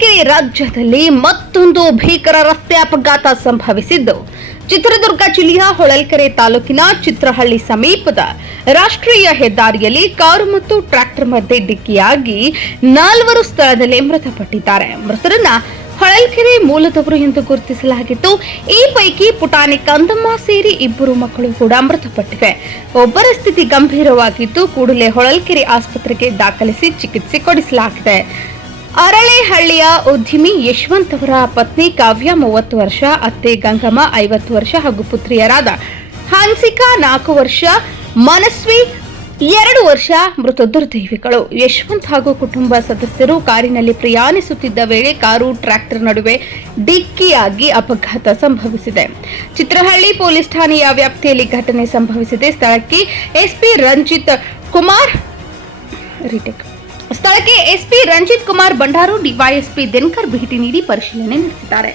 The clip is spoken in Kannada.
ಹೊಳಲ್ಕೆರೆ ರಾಜ್ಯದಲ್ಲಿ ಮತ್ತೊಂದು ಭೀಕರ ರಸ್ತೆ ಅಪಘಾತ ಸಂಭವಿಸಿದ್ದು. ಚಿತ್ರದುರ್ಗ ಜಿಲ್ಲೆಯ ಹೊಳಲ್ಕೆರೆ ತಾಲೂಕಿನ ಚಿತ್ರಹಳ್ಳಿ ಸಮೀಪದ ರಾಷ್ಟ್ರೀಯ ಹೆದ್ದಾರಿಯಲ್ಲಿ ಕಾರು ಮತ್ತು ಟ್ರ್ಯಾಕ್ಟರ್ ಮಧ್ಯೆ ಡಿಕ್ಕಿಯಾಗಿ ನಾಲ್ವರು ಸ್ಥಳದಲ್ಲಿ ಮೃತಪಟ್ಟಿದ್ದಾರೆ. ಮೃತರನ್ನ ಹೊಳಲ್ಕೆರೆ ಮೂಲದವರು ಎಂದು ಗುರುತಿಸಲಾಗಿತ್ತು. ಈ ಪೈಕಿ ಪುಟಾಣಿ ಕಂದಮ್ಮ ಸೇರಿ ಇಬ್ಬರು ಮಕ್ಕಳು ಕೂಡ ಮೃತಪಟ್ಟಿವೆ. ಒಬ್ಬರ ಸ್ಥಿತಿ ಗಂಭೀರವಾಗಿದ್ದು, ಕೂಡಲೇ ಹೊಳಲ್ಕೆರೆ ಆಸ್ಪತ್ರೆಗೆ ದಾಖಲಿಸಿ ಚಿಕಿತ್ಸೆ ಕೊಡಿಸಲಾಗಿದೆ. ಅರಳೆಹಳ್ಳಿಯ ಉದ್ಯಮಿ ಯಶವಂತ್ ಅವರ ಪತ್ನಿ ಕಾವ್ಯ ಮೂವತ್ತು ವರ್ಷ, ಅತ್ತೆ ಗಂಗಮ್ಮ ಐವತ್ತು ವರ್ಷ ಹಾಗೂ ಪುತ್ರಿಯರಾದ ಹನ್ಸಿಕಾ ನಾಲ್ಕು ವರ್ಷ, ಮನಸ್ವಿ ಎರಡು ವರ್ಷ ಮೃತ ದುರ್ದೈವಿಗಳು. ಯಶವಂತ್ ಹಾಗೂ ಕುಟುಂಬ ಸದಸ್ಯರು ಕಾರಿನಲ್ಲಿ ಪ್ರಯಾಣಿಸುತ್ತಿದ್ದ ವೇಳೆ ಕಾರು, ಟ್ರ್ಯಾಕ್ಟರ್ ನಡುವೆ ಡಿಕ್ಕಿಯಾಗಿ ಅಪಘಾತ ಸಂಭವಿಸಿದೆ. ಚಿತ್ರಹಳ್ಳಿ ಪೊಲೀಸ್ ಠಾಣೆಯ ವ್ಯಾಪ್ತಿಯಲ್ಲಿ ಘಟನೆ ಸಂಭವಿಸಿದೆ. ಸ್ಥಳಕ್ಕೆ ಎಸ್ಪಿ ರಂಜಿತ್ ಕುಮಾರ್ ಸ್ಥಳಕ್ಕೆ ಎಸ್ಪಿ ರಂಜಿತ್ ಕುಮಾರ್ ಬಂಡಾರು ಡಿವೈಎಸ್ಪಿ ದಿನಕರ್ ಭೇಟಿ ನೀಡಿ ಪರಿಶೀಲನೆ ನಡೆಸಿದ್ದಾರೆ.